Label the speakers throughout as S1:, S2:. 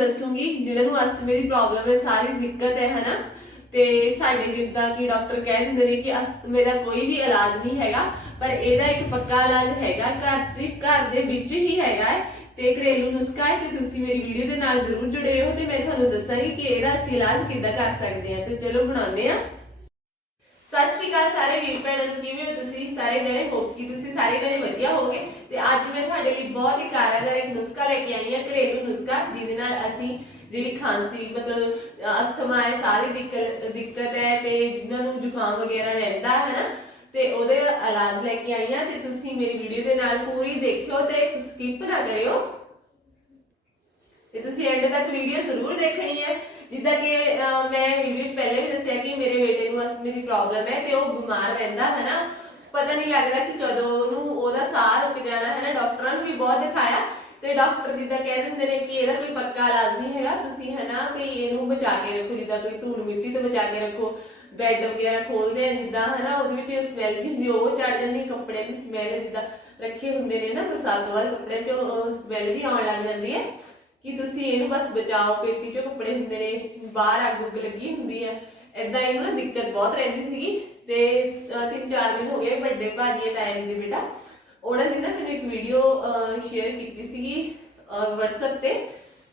S1: ਦੱਸੂਗੀ ਜਿਹਨਾਂ ਨੂੰ ਅਸਥਮੇ ਦੀ ਪ੍ਰੋਬਲਮ ਹੈ, ਸਾਰੀ ਦਿੱਕਤ ਹੈ, ਹਨਾ? ਤੇ ਸਾਡੇ ਜਿੱਦਾਂ ਕਿ ਡਾਕਟਰ ਕਹਿ ਦਿੰਦੇ ਨੇ ਕਿ ਅਸਥਮੇ ਦਾ ਕੋਈ ਵੀ ਇਲਾਜ ਨਹੀਂ ਹੈਗਾ, ਪਰ ਇਹਦਾ ਇੱਕ ਪੱਕਾ ਇਲਾਜ ਹੈਗਾ, ਘਰ ਚ ਘਰ ਦੇ ਵਿੱਚ ਹੀ ਹੈਗਾ ਹੈ। ਤੇ ਘਰੇਲੂ ਨੁਸਖਾ ਹੈ ਤੇ ਤੁਸੀਂ ਮੇਰੀ ਵੀਡੀਓ ਦੇ ਨਾਲ ਜ਼ਰੂਰ ਜੁੜੇ ਰਹੋ ਤੇ ਮੈਂ ਤੁਹਾਨੂੰ ਦੱਸਾਂਗੀ ਕਿ ਇਹਦਾ ਅਸੀਂ ਇਲਾਜ ਕਿੱਦਾਂ ਕਰ ਸਕਦੇ ਹਾਂ। ਤੇ ਚਲੋ ਬਣਾਉਂਦੇ ਹਾਂ। ਸਤਿ ਸ਼੍ਰੀ ਅਕਾਲ ਸਾਰੇ ਵੀਰ ਭੈਣਾਂ ਨੂੰ ਕਿਵੇਂ ਹੋ, ਤੁਸੀਂ ਸਾਰੇ ਜਣੇ ਹੋਪ ਕਿ ਤੁਸੀਂ ਸਾਰੇ ਜਣੇ ਵਧੀਆ ਹੋਗੇ ਤੇ ਅੱਜ ਮੈਂ ਤੁਹਾਡੇ ਲਈ ਬਹੁਤ ਹੀ ਕਾਰਾਗਰ ਇੱਕ ਨੁਸਖਾ ਲੈ ਕੇ ਆਈ ਹਾਂ, ਘਰੇਲੂ ਨੁਸਖਾ, ਜਿਹਦੇ ਨਾਲ ਅਸੀਂ ਜਿਹੜੀ ਖਾਂਸੀ, ਮਤਲਬ ਅਸਥਮਾ ਹੈ, ਸਾਰੀ ਦਿੱਕਤ ਦਿੱਕਤ ਹੈ ਤੇ ਜਿਨ੍ਹਾਂ ਨੂੰ ਜ਼ੁਕਾਮ ਵਗੈਰਾ ਰਹਿੰਦਾ ਹੈ ਨਾ ਤੇ ਉਹਦੇ ਇਲਾਜ ਲੈ ਕੇ ਆਈ ਹਾਂ ਤੇ ਤੁਸੀਂ ਮੇਰੀ ਵੀਡੀਓ ਦੇ ਨਾਲ ਪੂਰੀ ਦੇਖਿਓ ਤੇ ਸਕਿਪ ਨਾ ਕਰਿਓ। ਤੇ ਤੁਸੀਂ ਐਂਡ ਤੱਕ ਵੀਡੀਓ ਜ਼ਰੂਰ ਦੇਖਣੀ ਹੈ, ਜਿੱਦਾਂ ਕਿ ਮੈਂ ਵੀਡੀਓ 'ਚ ਪਹਿਲੇ ਵੀ ਦੱਸਿਆ ਕਿ ਮੇਰੇ ਬੇਟੇ ਨੂੰ ਅਸਥਮੇ ਦੀ ਪ੍ਰੋਬਲਮ ਹੈ ਤੇ ਉਹ ਬਿਮਾਰ ਰਹਿੰਦਾ ਹੈ ਨਾ ਪਤਾ ਨਹੀਂ ਲੱਗਦਾ ਕਿ ਕਦੋਂ ਉਹਨੂੰ ਉਹਦਾ ਸਾਹ ਰੁਕ ਜਾਣਾ ਹੈ ਨਾ, ਡਾਕਟਰਾਂ ਨੂੰ ਵੀ ਬਹੁਤ ਦਿਖਾਇਆ ਤੇ ਡਾਕਟਰ ਜਿੱਦਾਂ ਕਹਿ ਦਿੰਦੇ ਨੇ ਕਿ ਇਹਦਾ ਕੋਈ ਪੱਕਾ ਇਲਾਜ ਨਹੀਂ ਹੈਗਾ, ਤੁਸੀਂ ਹੈ ਵੀ ਇਹਨੂੰ ਬਚਾ ਕੇ ਰੱਖੋ, ਜਿੱਦਾਂ ਕੋਈ ਧੂੜ ਮਿੱਟੀ ਤੋਂ ਬਚਾ ਕੇ ਰੱਖੋ, ਬੈੱਡ ਵਗੈਰਾ ਖੋਲਦੇ ਆ, ਜਿੱਦਾਂ ਹਨਾ ਉਹਦੇ ਵਿੱਚ ਸਮੈਲ ਜਿਹੀ ਹੁੰਦੀ ਉਹ ਚੜ ਜਾਂਦੀ ਕੱਪੜਿਆਂ ਦੀ ਸਮੈਲ ਜਿੱਦਾਂ ਰੱਖੇ ਹੁੰਦੇ ਨੇ ਨਾ, ਬਰਸਾਤ ਤੋਂ ਬਾਅਦ ਕੱਪੜਿਆਂ 'ਚੋਂ ਸਮੈਲ ਜੀ ਆਉਣ ਲੱਗ ਜਾਂਦੀ ਹੈ ਕਿ ਤੁਸੀਂ ਇਹਨੂੰ ਬਸ ਬਚਾਓ, ਪੇਟੀ 'ਚੋਂ ਕੱਪੜੇ ਹੁੰਦੇ ਨੇ, ਬਾਹਰ ਅੱਗ ਉੱਗ ਲੱਗੀ ਹੁੰਦੀ ਹੈ ਐਦਾਂ ਇਹਨੂੰ ਨਾ ਦਿੱਕਤ ਬਹੁਤ ਰਹਿੰਦੀ ਸੀਗੀ ਤੇ ਅਹ, ਤਿੰਨ ਚਾਰ ਦਿਨ ਹੋ ਗਏ ਵੱਡੇ ਭਾਜੀ ਤਾਏ ਜੀ ਦੇ ਬੇਟਾ। ਉਹਨਾਂ ਨੇ ਨਾ ਮੈਨੂੰ ਇੱਕ ਵੀਡੀਓ ਸ਼ੇਅਰ ਕੀਤੀ ਸੀਗੀ WhatsApp ਤੇ।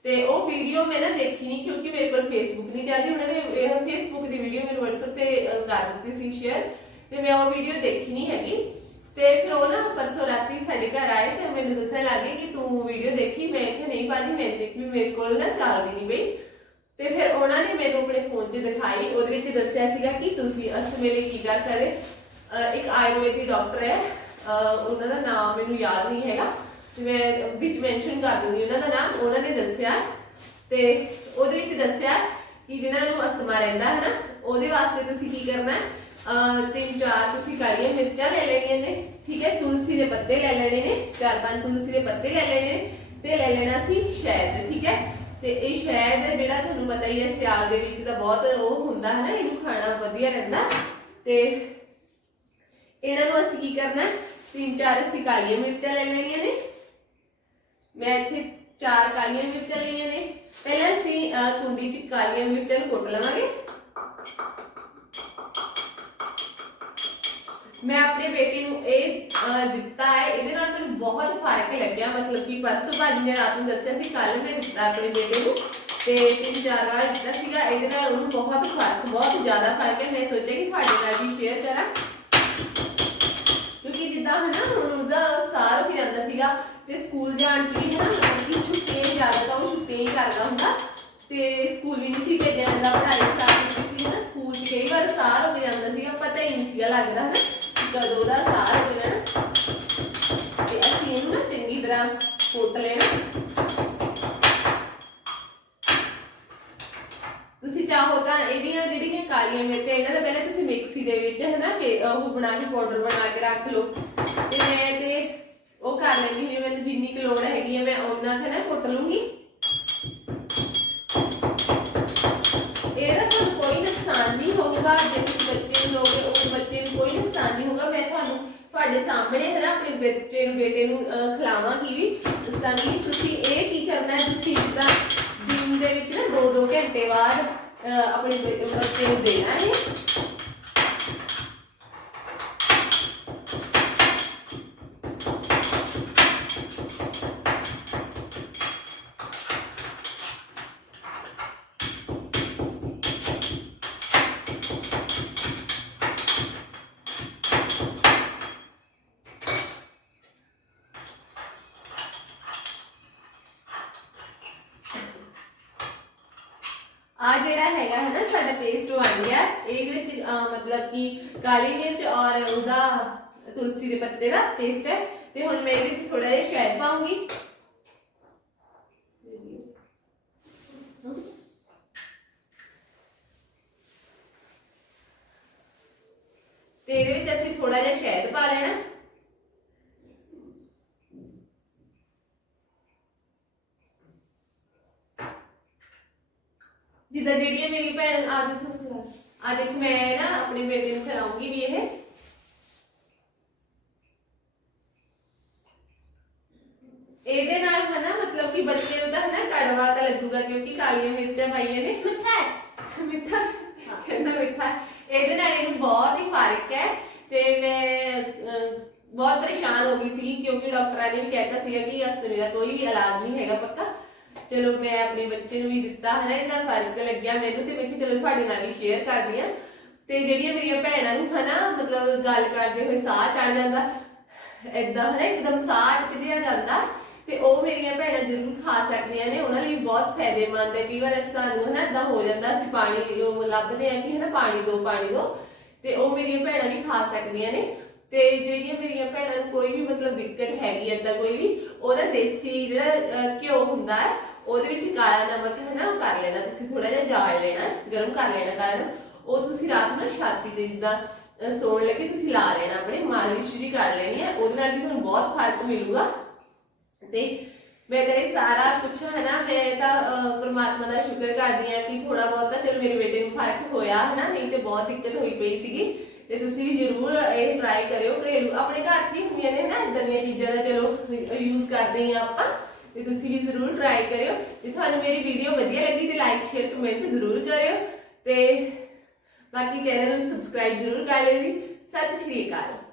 S1: ਤੇ ਉਹ ਵੀਡੀਓ ਮੈਂ ਨਾ ਦੇਖੀ ਨਹੀਂ ਕਿਉਂਕਿ ਮੇਰੇ ਕੋਲ ਫੇਸਬੁੱਕ ਨਹੀਂ ਚੱਲਦੀ। ਉਹਨਾਂ ਨੇ ਇਹ ਫੇਸਬੁੱਕ ਦੀ ਵੀਡੀਓ ਮੈਨੂੰ WhatsApp ਤੇ ਕਰ ਦਿੱਤੀ ਸੀ ਸ਼ੇਅਰ ਤੇ ਮੈਂ ਉਹ ਵੀਡੀਓ ਦੇਖੀ ਨਹੀਂ ਹੈਗੀ। ਤੇ ਫਿਰ ਉਹ ਨਾ ਪਰਸੋਂ ਰਾਤੀ ਸਾਡੇ ਘਰ ਆਏ ਤੇ ਮੈਨੂੰ ਦੱਸਣ ਲੱਗੇ ਕਿ ਤੂੰ ਵੀਡੀਓ ਦੇਖੀ। ਮੈਂ ਕਿਹਾ ਨਹੀਂ ਭਾਜੀ ਮੈਂ ਨੀ ਦੇਖੀ। ਵੀ ਮੇਰੇ ਕੋਲ ਨਾ ਚੱਲਦੀ ਨਹੀਂ ਬਈ। ਤੇ ਫਿਰ ਉਹਨਾਂ ਨੇ ਮੈਨੂੰ ਆਪਣੇ ਫੋਨ 'ਚ ਦਿਖਾਈ, ਉਹਦੇ ਵਿੱਚ ਦੱਸਿਆ ਸੀਗਾ ਕਿ ਤੁਸੀਂ ਇਸ ਵੇਲੇ ਕੀ ਕਰ ਸਕਦੇ? ਇੱਕ ਆਯੁਰਵੈਦਿਕ ਡਾਕਟਰ ਹੈ। ਉਹਨਾਂ ਦਾ ਨਾਮ ਮੈਨੂੰ ਯਾਦ ਨਹੀਂ ਹੈਗਾ। ਤੇ ਮੈਂ ਵਿੱਚ ਮੈਂਸ਼ਨ ਕਰ ਦੂੰਗੀ ਉਹਨਾਂ ਦਾ ਨਾਮ। ਉਹਨਾਂ ਨੇ ਦੱਸਿਆ ਤੇ ਉਹਦੇ ਵਿੱਚ ਦੱਸਿਆ ਕਿ ਜਿਨ੍ਹਾਂ ਨੂੰ ਅਸਥਮਾ ਰਹਿੰਦਾ ਹੈ ਨਾ, ਉਹਦੇ ਵਾਸਤੇ ਤੁਸੀਂ ਕੀ ਕਰਨਾ ਹੈ? ਤਿੰਨ ਚਾਰ ਤੁਸੀਂ ਕਾਲੀਆਂ ਮਿਰਚਾਂ ਲੈ ਲੈਣੀਆਂ ਨੇ, ਠੀਕ ਹੈ? ਤੁਲਸੀ ਦੇ ਪੱਤੇ ਲੈ ਲੈਣੇ ਨੇ, ਚਾਰ ਪੰਜ ਤੁਲਸੀ ਦੇ ਪੱਤੇ ਲੈ ਲੈਣੇ ਨੇ ਤੇ ਲੈ ਲੈਣਾ ਸੀ ਸ਼ਹਿਦ, ਠੀਕ ਹੈ? ਤੇ ਇਹ ਸ਼ਹਿਦ ਜਿਹੜਾ ਤੁਹਾਨੂੰ ਪਤਾ ਹੀ ਹੈ ਸਿਆਲ ਦੇ ਵਿੱਚ ਤਾਂ ਬਹੁਤ ਉਹ ਹੁੰਦਾ ਹੈ ਨਾ ਇਹਨੂੰ ਖਾਣਾ ਵਧੀਆ ਰਹਿੰਦਾ। ਤੇ ਇਹਨਾਂ ਨੂੰ ਅਸੀਂ ਕੀ ਕਰਨਾ ਤਿੰਨ ਚਾਰ ਅਸੀਂ ਕਾਲੀਆਂ ਮਿਰਚਾਂ ਲੈ ਲੈਣੀਆਂ ਨੇ। ਮੈਂ ਇੱਥੇ ਚਾਰ ਕਾਲੀਆਂ ਮਿਰਚਾਂ ਲਈਆਂ ਨੇ। ਪਹਿਲਾਂ ਅਸੀਂ ਅਹ, ਕੁੰਡੀ 'ਚ ਕਾਲੀਆਂ ਮਿਰਚਾਂ ਨੂੰ ਕੁੱਟ ਲਵਾਂਗੇ। ਮੈਂ ਆਪਣੇ ਬੇਟੇ ਨੂੰ ਇਹ ਅਹ, ਦਿੱਤਾ ਹੈ। ਇਹਦੇ ਨਾਲ ਮੈਨੂੰ ਬਹੁਤ ਫ਼ਰਕ ਲੱਗਿਆ। ਮਤਲਬ ਕਿ ਪਰਸੋਂ ਭਾਜੀ ਨੇ ਰਾਤ ਨੂੰ ਦੱਸਿਆ ਸੀ ਕੱਲ ਮੈਂ ਦਿੱਤਾ ਆਪਣੇ ਬੇਟੇ ਨੂੰ। ਤੇ ਤਿੰਨ ਚਾਰ ਵਾਰ ਦਿੱਤਾ ਸੀਗਾ। ਇਹਦੇ ਨਾਲ ਉਹਨੂੰ ਬਹੁਤ ਫ਼ਰਕ ਬਹੁਤ ਜ਼ਿਆਦਾ ਫ਼ਰਕ ਹੈ। ਮੈਂ ਸੋਚਿਆ ਕਿ ਤੁਹਾਡੇ ਨਾਲ ਵੀ ਸ਼ੇਅਰ ਕਰਾਂ। ਕਿਉਂਕਿ ਜਿੱਦਾਂ ਹੈ ਨਾ ਹੁਣ ਉਹਦਾ ਸਾਰ ਹੋ ਜਾਂਦਾ ਸੀਗਾ। ਤੇ ਸਕੂਲ ਜਾਣ ਚ ਵੀ ਹੈ ਨਾ ਕਿ ਛੁੱਟੀਆਂ ਹੀ ਜ਼ਿਆਦਾ ਤਾਂ ਉਹ ਛੁੱਟੀਆਂ ਹੀ ਕਰਦਾ ਹੁੰਦਾ। ਤੇ ਸਕੂਲ ਵੀ ਨਹੀਂ ਸੀ ਭੇਜਿਆ ਜਾਂਦਾ ਪੜ੍ਹਾਈ ਖਰਾਬ ਕੀਤੀ ਸੀ। ਨਾ ਸਕੂਲ 'ਚ ਕਈ ਵਾਰ ਸਾਰ ਹੋ ਜਾਂਦਾ ਸੀਗਾ ਪਤਾ ਹੀ ਨਹੀਂ ਸੀਗਾ ਲੱਗਦਾ ਹੈ ਕਿ ਦਾ ਸਾਹ ਰੁਕ ਤੇ ਅਸੀਂ ਇਹਨੂੰ ਨਾ ਚੰਗੀ ਤਰ੍ਹਾਂ ਕੁੱਟ ਲੈਣਾ। ਤੁਸੀਂ ਚਾਹੋ ਤਾਂ ਇਹਦੀਆਂ ਜਿਹੜੀਆਂ ਕਾਲੀਆਂ ਮਿਰਚਾਂ, ਇਹਨਾਂ ਦਾ ਪਹਿਲਾਂ ਤੁਸੀਂ ਮਿਕਸੀ ਦੇ ਵਿੱਚ ਹੈ ਉਹ ਬਣਾ ਕੇ ਪਾਊਡਰ ਬਣਾ ਕੇ ਰੱਖ ਲਓ। ਤੇ ਮੈਂ ਤੇ ਉਹ ਕਰ ਲੈਂਦੀ ਹੁੰਦੀ ਮੈਨੂੰ ਜਿੰਨੀ ਕੁ ਲੋੜ ਹੈਗੀ ਹੈ ਮੈਂ ਉਹਨਾਂ ਤੇ ਨਾ ਕੁੱਟ ਲੂੰਗੀ। ਇਹਦਾ ਤੁਹਾਨੂੰ ਕੋਈ ਨੁਕਸਾਨ ਨਹੀਂ ਹੋਊਗਾ, ਜੇ ਤੁਸੀਂ ਬੱਚੇ ਲੋਗੇ ਉਹ ਬੱਚੇ ਨੂੰ ਕੋਈ ਨੁਕਸਾਨ ਨਹੀਂ ਹੋਊਗਾ ਮੈਂ ਤੁਹਾਨੂੰ ਤੁਹਾਡੇ ਸਾਹਮਣੇ ਹੈ ਨਾ ਆਪਣੇ ਬੱਚੇ ਨੂੰ ਬੇਟੇ ਨੂੰ ਅਹ, ਖਿਲਾਵਾਂਗੀ ਵੀ। ਦੱਸਾਂਗੀ ਤੁਸੀਂ ਇਹ ਕੀ ਕਰਨਾ ਹੈ ਤੁਸੀਂ ਜਿੱਦਾਂ ਦਿਨ ਦੇ ਵਿੱਚ ਨਾ 2-2 ਘੰਟੇ ਬਾਅਦ ਅਹ, ਆਪਣੇ ਬੇ- ਬੱਚੇ ਨੂੰ ਦੇਣਾ ਹੈ। ਆ ਜਿਹੜਾ ਹੈਗਾ ਹੈ ਨਾ ਸਾਡਾ ਪੇਸਟ ਬਣ ਗਿਆ ਇਹਦੇ ਵਿੱਚ ਅਹ, ਮਤਲਬ ਕਿ ਕਾਲੀ ਮਿਰਚ ਔਰ ਉਹਦਾ ਤੁਲਸੀ ਦੇ ਪੱਤੇ ਦਾ ਪੇਸਟ ਹੈ। ਤੇ ਹੁਣ ਮੈਂ ਇਹਦੇ ਵਿੱਚ ਥੋੜਾ ਜਿਹਾ ਸ਼ਹਿਦ ਪਾਉਂਗੀ। ਤੇ ਇਹਦੇ ਵਿੱਚ ਅਸੀਂ ਥੋੜਾ ਜਿਹਾ ਸ਼ਹਿਦ ਪਾ ਲੈਣਾ। ਜਿੱਦਾਂ ਜਿਹੜੀਆਂ ਮੇਰੀ ਭੈਣ ਅੱਜ ਤੁਹਾਨੂੰ ਅੱਜ ਇੱਕ ਮੈਂ ਨਾ ਆਪਣੇ ਬੇਟੇ ਨੂੰ ਖਿਲਾਉਂਗੀ ਵੀ ਇਹ ਇਹਦੇ ਨਾਲ ਹੈ ਨਾ ਮਤਲਬ ਕਿ ਬੱਚੇ ਨੂੰ ਤਾਂ ਹੈ ਨਾ ਕੜ ਕੜਵਾ ਤਾਂ ਲੱਗੂਗਾ ਕਿਉਂਕਿ ਕਾਲੀਆਂ ਮਿਰਚਾਂ ਪਾਈਆਂ ਨੇ
S2: ਮਿੱਠਾ
S1: ਮਿੱਠਾ ਕਹਿੰਦਾ ਮਿੱਠਾ ਇਹਦੇ ਨਾਲ ਇਹਨੂੰ ਬਹੁਤ ਹੀ ਫ਼ਰਕ ਹੈ ਤੇ ਮੈਂ ਅਹ, ਬਹੁਤ ਪਰੇਸ਼ਾਨ ਹੋ ਗਈ ਸੀ ਕਿਉਂਕਿ ਡਾਕਟਰਾਂ ਨੇ ਵੀ ਕਹਿਤਾ ਸੀਗਾ ਕਿ ਅਸਤਮੀ ਦਾ ਕੋਈ ਵੀ ਇਲਾਜ ਨਹੀਂ ਹੈਗਾ ਪੱਕਾ ਚਲੋ ਮੈਂ ਆਪਣੇ ਬੱਚੇ ਨੂੰ ਵੀ ਦਿੱਤਾ, ਹਨਾ ਨਾ ਫ਼ਰਕ ਲੱਗਿਆ ਮੈਨੂੰ ਤੇ ਮੈਂ ਕਿਹਾ ਚਲੋ ਤੁਹਾਡੇ ਨਾਲ ਹੀ ਸ਼ੇਅਰ ਕਰਦੀ ਹਾਂ। ਤੇ ਜਿਹੜੀਆਂ ਮੇਰੀਆਂ ਭੈਣਾਂ ਨੂੰ ਹਨਾ, ਮਤਲਬ ਗੱਲ ਕਰਦੇ ਹੋਏ ਸਾਹ ਚੜ ਜਾਂਦਾ, ਏਦਾਂ, ਹਨਾ, ਇੱਕਦਮ ਸਾਹ ਅਟਕ ਜਿਹਾ ਜਾਂਦਾ, ਤੇ ਉਹ ਮੇਰੀਆਂ ਭੈਣਾਂ ਜ਼ਰੂਰ ਖਾ ਸਕਦੀਆਂ ਨੇ, ਉਹਨਾਂ ਲਈ ਬਹੁਤ ਫਾਇਦੇਮੰਦ ਹੈ। ਕਈ ਵਾਰ ਸਾਨੂੰ ਹਨਾ, ਏਦਾਂ ਹੋ ਜਾਂਦਾ, ਅਸੀਂ ਪਾਣੀ ਉਹ ਲੱਭਦੇ ਆ ਕਿ, ਹਨਾ, ਪਾਣੀ ਦੋ ਪਾਣੀ ਦੋ, ਤੇ ਉਹ ਮੇਰੀਆਂ ਭੈਣਾਂ ਵੀ ਖਾ ਸਕਦੀਆਂ ਨੇ। ਤੇ ਜਿਹੜੀਆਂ ਮੇਰੀਆਂ ਭੈਣਾਂ ਨੂੰ ਕੋਈ ਵੀ ਮਤਲਬ ਦਿੱਕਤ ਹੈਗੀ, ਏਦਾਂ ਕੋਈ ਵੀ ਉਹਦਾ ਦੇਸੀ ਜਿਹੜਾ ਘਿਓ ਹੁੰਦਾ ਹੈ ਉਹਦੇ ਵਿੱਚ ਕਾਲਾ ਨਮਕ ਹੈ ਨਾ ਉਹ ਕਰ ਲੈਣਾ ਤੁਸੀਂ ਥੋੜਾ ਜਿਹਾ ਜਾਲ ਲੈਣਾ ਗਰਮ ਕਰ ਲੈਣਾ ਕਾਲਾ ਉਹ ਤੁਸੀਂ ਰਾਤ ਨੂੰ ਛਾਤੀ ਤੇ ਜਿੱਦਾਂ ਸੌਣ ਲੱਗੇ ਤੁਸੀਂ ਲਾ ਲੈਣਾ ਆਪਣੇ ਮਾਲਿਸ਼ ਵੀ ਕਰ ਲੈਣੀ ਹੈ ਉਹਦੇ ਨਾਲ ਵੀ ਤੁਹਾਨੂੰ ਬਹੁਤ ਫ਼ਰਕ ਮਿਲੂਗਾ। ਤੇ ਮੈਂ ਕਰੇ ਸਾਰਾ ਕੁਝ ਹੈ ਨਾ ਮੈਂ ਤਾਂ ਅਹ, ਪ੍ਰਮਾਤਮਾ ਦਾ ਸ਼ੁਕਰ ਕਰਦੀ ਆ ਕਿ ਥੋੜਾ ਬਹੁਤ ਤਾਂ ਚਲੋ ਮੇਰੇ ਬੇਟੇ ਨੂੰ ਫ਼ਰਕ ਹੋਇਆ ਹੈ ਨਾ ਨਹੀਂ ਤੇ ਬਹੁਤ ਦਿੱਕਤ ਹੋਈ ਪਈ ਸੀਗੀ। ਤੇ ਤੁਸੀਂ ਵੀ ਜ਼ਰੂਰ ਇਹ ਟਰਾਈ ਕਰਿਓ ਘਰੇਲੂ ਆਪਣੇ ਘਰ 'ਚ ਹੀ ਹੁੰਦੀਆਂ ਨੇ ਨਾ ਇਦਾਂ ਦੀਆਂ ਚੀਜ਼ਾਂ ਦਾ ਚਲੋ ਯੂਜ਼ ਕਰਦੇ ਹਾਂ ਆਪਾਂ। ਤੇ ਤੁਸੀਂ ਵੀ ਜ਼ਰੂਰ ਟਰਾਈ ਕਰਿਓ। ਜੇ ਤੁਹਾਨੂੰ ਮੇਰੀ ਵੀਡੀਓ ਵਧੀਆ ਲੱਗੀ ਤੇ ਲਾਈਕ ਸ਼ੇਅਰ ਕਮੈਂਟ ਜ਼ਰੂਰ ਕਰਿਓ। ਤੇ ਬਾਕੀ ਚੈਨਲ ਨੂੰ ਸਬਸਕ੍ਰਾਈਬ ਜ਼ਰੂਰ ਕਰ ਲਿਓ ਜੀ। ਸਤਿ ਸ਼੍ਰੀ ਅਕਾਲ।